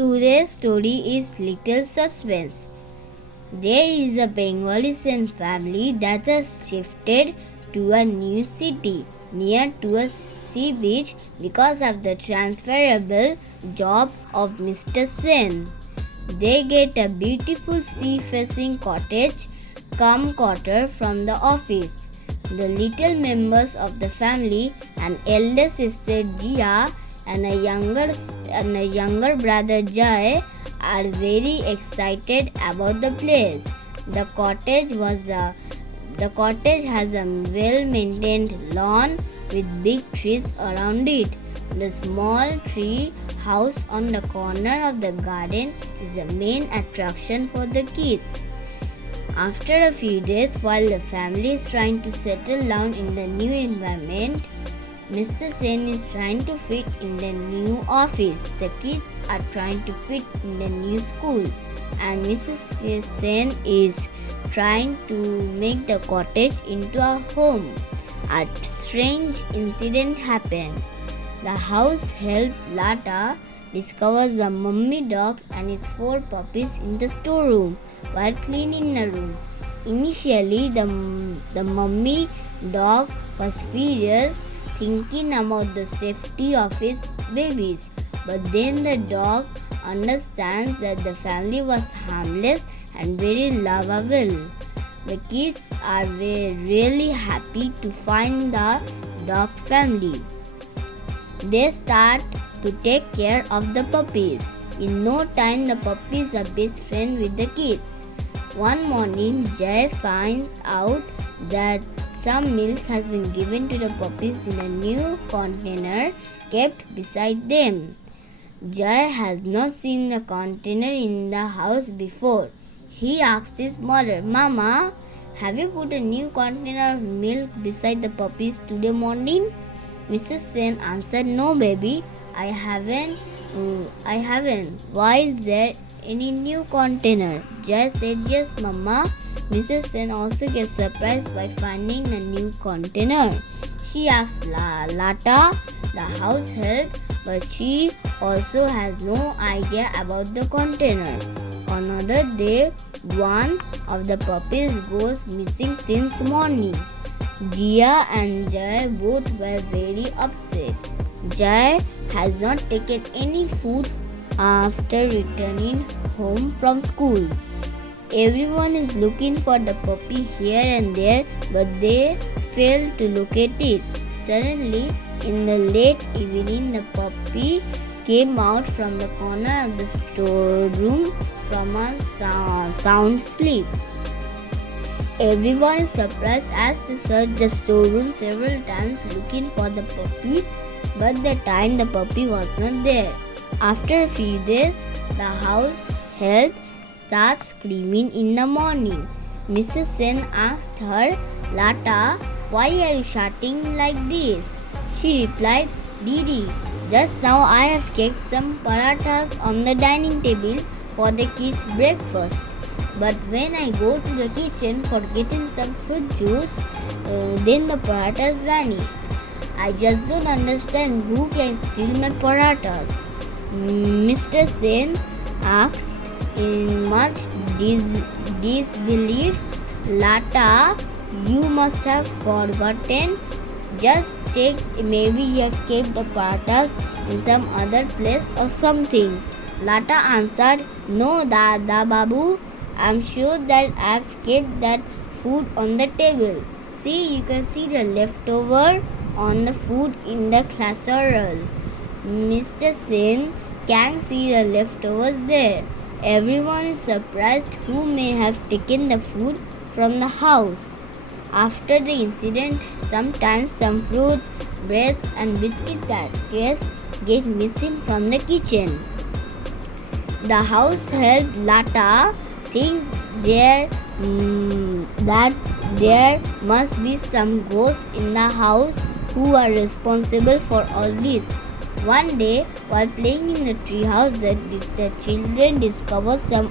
Today's story is Little Suspense. There is a Bengali family that has shifted to a new city near to a sea beach because of the transferable job of Mr. Sen. They get a beautiful sea-facing cottage come quarter from the office. The little members of the family, an elder sister Jia and a younger brother Jai, are very excited about the place. The cottage has a well-maintained lawn with big trees around it. The small tree house on the corner of the garden is the main attraction for the kids. After a few days, while the family is trying to settle down in the new environment, Mr. Sen is trying to fit in the new office. The kids are trying to fit in the new school, and Mrs. Sen is trying to make the cottage into a home. A strange incident happened. The house help Lata discovers a mummy dog and its 4 puppies in the storeroom while cleaning the room. Initially, the mummy dog was furious, thinking about the safety of its babies. But then the dog understands that the family was harmless and very lovable. The kids are really happy to find the dog family. They start to take care of the puppies. In no time, the puppies are best friends with the kids. One morning, Jai finds out that some milk has been given to the puppies in a new container kept beside them. Jai has not seen the container in the house before. He asks his mother, "Mama, have you put a new container of milk beside the puppies today morning?" Mrs. Sen answered, "No, baby, I haven't. Why is there any new container?" Jai said, "Yes, Mama." Mrs. Sen also gets surprised by finding a new container. She asks Lata, the house help, but she also has no idea about the container. Another day, one of the puppies goes missing since morning. Jia and Jai both were very upset. Jai has not taken any food after returning home from school. Everyone is looking for the puppy here and there, but they fail to locate it. Suddenly, in the late evening, the puppy came out from the corner of the storeroom from a sound sleep. Everyone is surprised as they search the storeroom several times looking for the puppies, but the puppy was not there. After a few days, the house help starts screaming in the morning. Mrs. Sen asked her, "Lata, why are you shouting like this?" She replied, "Didi, just now I have kept some parathas on the dining table for the kids' breakfast. But when I go to the kitchen for getting some fruit juice, then the parathas vanished. I just don't understand who can steal my parathas." Mr. Sen asked in much disbelief, "Lata, you must have forgotten. Just check, maybe you have kept the parathas in some other place or something." Lata answered, "No, Dada Babu, I'm sure that I've kept that food on the table. See, you can see the leftover on the food in the casserole." Mr. Sen can see the leftovers there. Everyone is surprised who may have taken the food from the house. After the incident, sometimes some fruits, breads and biscuit packets get missing from the kitchen. The house help Lata thinks that there must be some ghosts in the house who are responsible for all this. One day, while playing in the treehouse, the children discovered some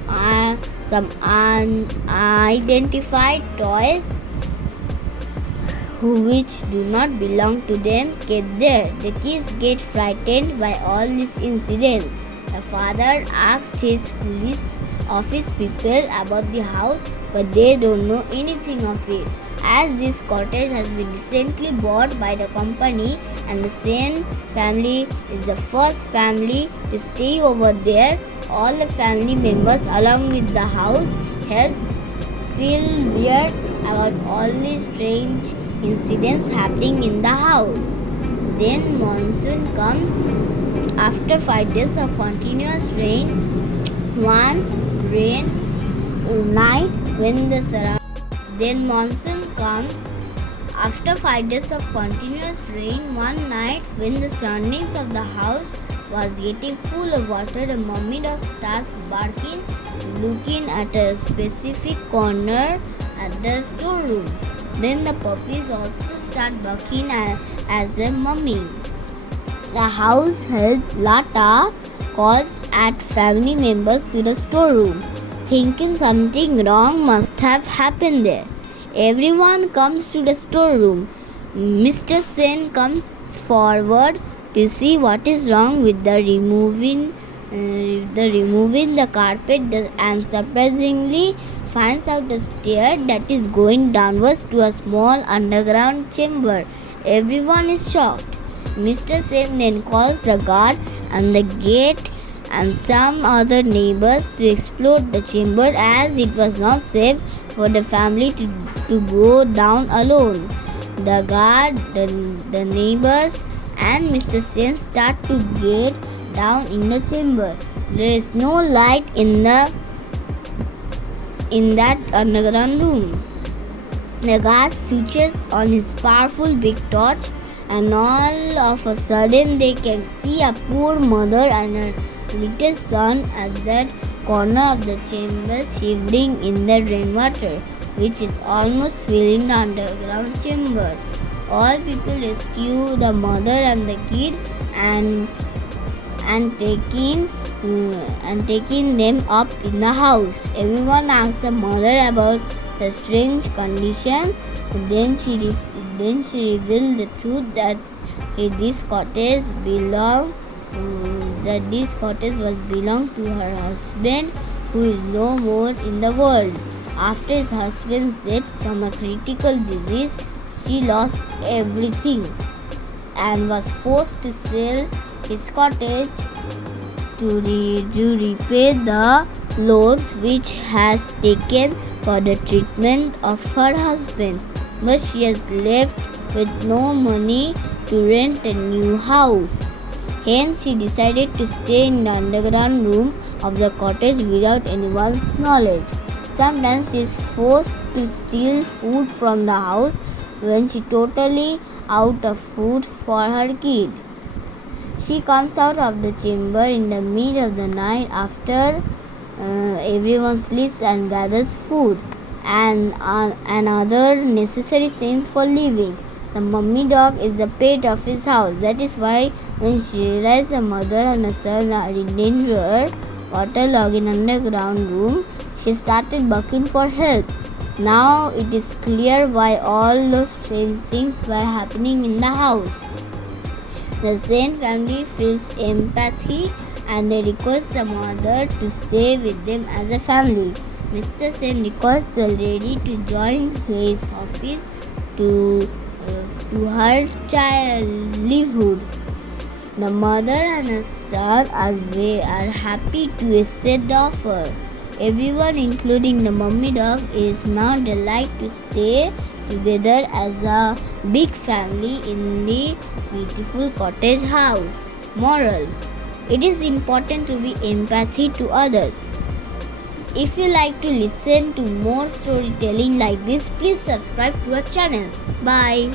unidentified toys which do not belong to them kept there. The kids get frightened by all these incidents. The father asked his police office people about the house, but they don't know anything of it. As this cottage has been recently bought by the company and the Sen family is the first family to stay over there, all the family members along with the house helps feel weird about all these strange incidents happening in the house. Then monsoon comes. After 5 days of continuous rain, one rain night when the then monsoon comes. After 5 days of continuous rain, one night when the surroundings of the house was getting full of water, the mummy dog starts barking, looking at a specific corner at the storeroom. Then the puppies also start barking as their mummy. The house help Lata calls at family members to the storeroom, thinking something wrong must have happened there. Everyone comes to the storeroom. Mr. Sen comes forward to see what is wrong with the removing the carpet and surprisingly finds out a stair that is going downwards to a small underground chamber. Everyone is shocked. Mr. Sen then calls the guard and the gate and some other neighbors to explore the chamber as it was not safe for the family to go down alone. The guard, the neighbors and Mr. Sen start to get down in the chamber. There is no light in that underground room. The guard switches on his powerful big torch and all of a sudden they can see a poor mother and her little son at that corner of the chamber shivering in the rainwater, which is almost filling the underground chamber. All people rescue the mother and the kid and taking them up in the house. Everyone asks the mother about the strange condition. Then she revealed the truth that this cottage was belonged to her husband, who is no more in the world. After his husband's death from a critical disease, she lost everything and was forced to sell his cottage to repay the loans which has taken for the treatment of her husband. But she is left with no money to rent a new house. Hence, she decided to stay in the underground room of the cottage without anyone's knowledge. Sometimes she is forced to steal food from the house when she totally out of food for her kid. She comes out of the chamber in the middle of the night after everyone sleeps and gathers food and other necessary things for living. The mummy dog is the pet of his house. That is why when she realized the mother and her son are in danger, waterlogged in underground room, she started barking for help. Now it is clear why all those strange things were happening in the house. The Sen family feels empathy and they request the mother to stay with them as a family. Mr. Sen requests the lady to join his office to her livelihood. The mother and her son are happy to accept the offer. Everyone, including the mummy dog, is now delighted to stay together as a big family in the beautiful cottage house. Moral: it is important to be empathy to others. If you like to listen to more storytelling like this, please subscribe to our channel. Bye.